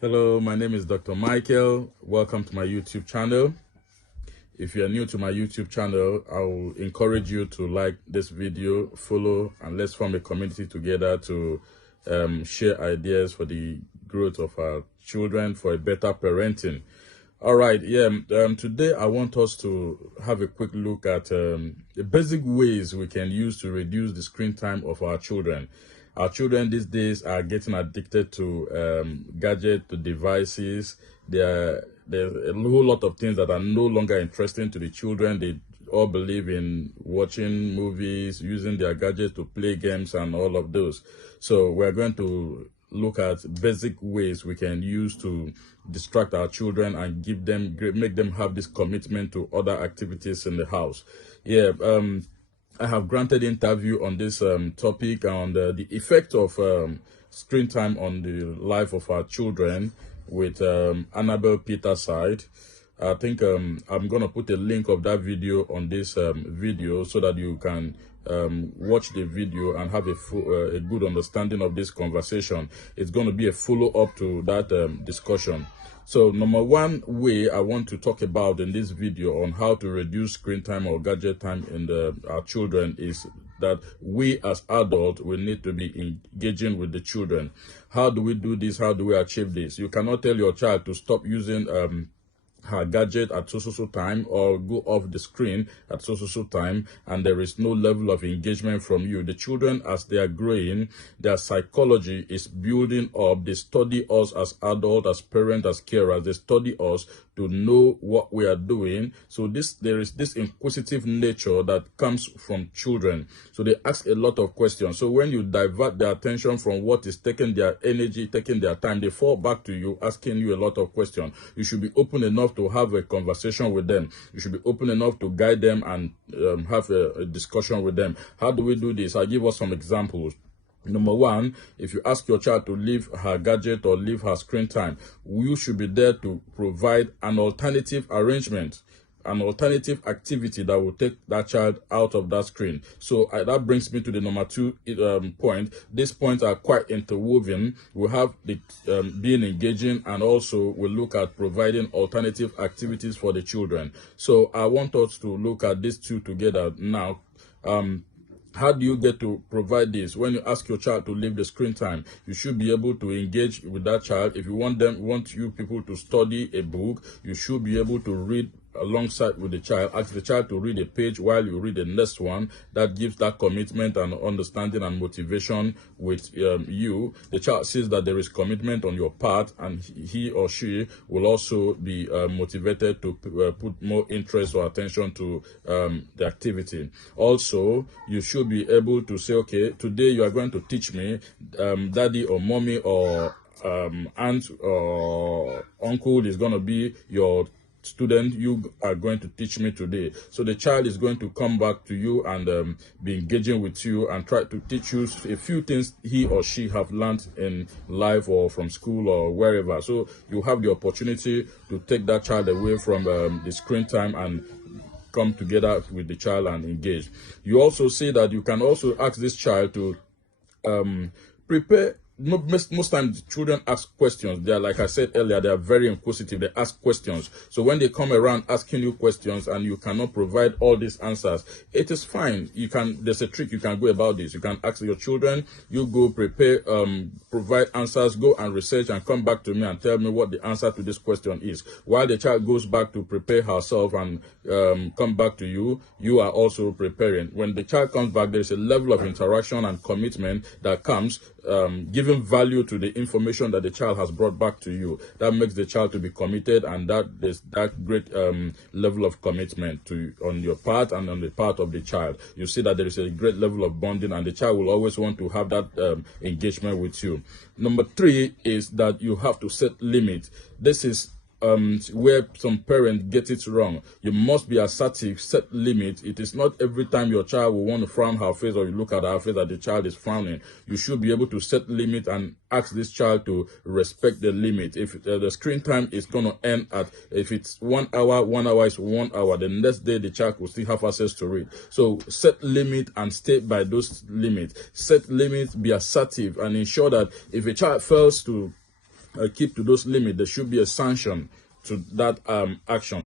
Hello, my name is Dr. Michael. Welcome to my YouTube channel. If you are new to my YouTube channel, I will encourage you to like this video, follow, and let's form a community together to share ideas for the growth of our children for a better parenting. All right, today I want us to have a quick look at the basic ways we can use to reduce the screen time of our children. Our children these days are getting addicted to gadgets, to devices. There's a whole lot of things that are no longer interesting to the children. They all believe in watching movies, using their gadgets to play games and all of those. So we're going to look at basic ways we can use to distract our children and make them have this commitment to other activities in the house. I have granted interview on this topic on the effect of screen time on the life of our children with Annabelle Peterside. I think I'm going to put a link of that video on this video so that you can watch the video and have a good understanding of this conversation. It's going to be a follow-up to that discussion. So number one way I want to talk about in this video on how to reduce screen time or gadget time in our children is that we as adults will need to be engaging with the children. How do we do this? How do we achieve this? You cannot tell your child to stop using her gadget at so time or go off the screen at so time and there is no level of engagement from you. The children, as they are growing, their psychology is building up. They study us as adults, as parents, as carers. They study us to know what we are doing. So there is this inquisitive nature that comes from children. So they ask a lot of questions. So when you divert their attention from what is taking their energy, taking their time, they fall back to you, asking you a lot of questions. You should be open enough to have a conversation with them. You should be open enough to guide them and have a discussion with them. How do we do this? I'll give us some examples. Number one, if you ask your child to leave her gadget or leave her screen time, you should be there to provide an alternative arrangement, an alternative activity that will take that child out of that screen. So that brings me to the number two point. These points are quite interwoven. We have the being engaging, and also we look at providing alternative activities for the children. So I want us to look at these two together now. How do you get to provide this? When you ask your child to leave the screen time, you should be able to engage with that child. If you want you people to study a book, you should be able to read alongside with the child. Ask the child to read a page while you read the next one. That gives that commitment and understanding and motivation with you. The child sees that there is commitment on your part, and he or she will also be motivated to put more interest or attention to the activity. Also, you should be able to say, okay, today you are going to teach me, daddy or mommy or aunt or uncle is going to be your student. You are going to teach me today. So the child is going to come back to you and be engaging with you and try to teach you a few things he or she have learned in life or from school or wherever. So you have the opportunity to take that child away from the screen time and come together with the child and engage. You also see that you can also ask this child to prepare. Most times children ask questions. They are, like I said earlier, they are very inquisitive. They ask questions. So when they come around asking you questions and you cannot provide all these answers, it is fine. There's a trick you can go about this. You can ask your children, you go prepare, provide answers, go and research and come back to me and tell me what the answer to this question is. While the child goes back to prepare herself and come back to you, you are also preparing. When the child comes back, there's a level of interaction and commitment that comes, giving value to the information that the child has brought back to you. That makes the child to be committed, and there's that great level of commitment on your part and on the part of the child. You see that there is a great level of bonding, and the child will always want to have that engagement with you. Number three is that you have to set limits. This is where some parents get it wrong. You must be assertive, set limits. It is not every time your child will want to frown her face or you look at her face that the child is frowning. You should be able to set limits and ask this child to respect the limit. If the screen time is going to end if it's 1 hour, 1 hour is 1 hour, the next day the child will still have access to it. So set limit and stay by those limits. Set limits, be assertive, and ensure that if a child fails to keep to those limits, there should be a sanction to that action.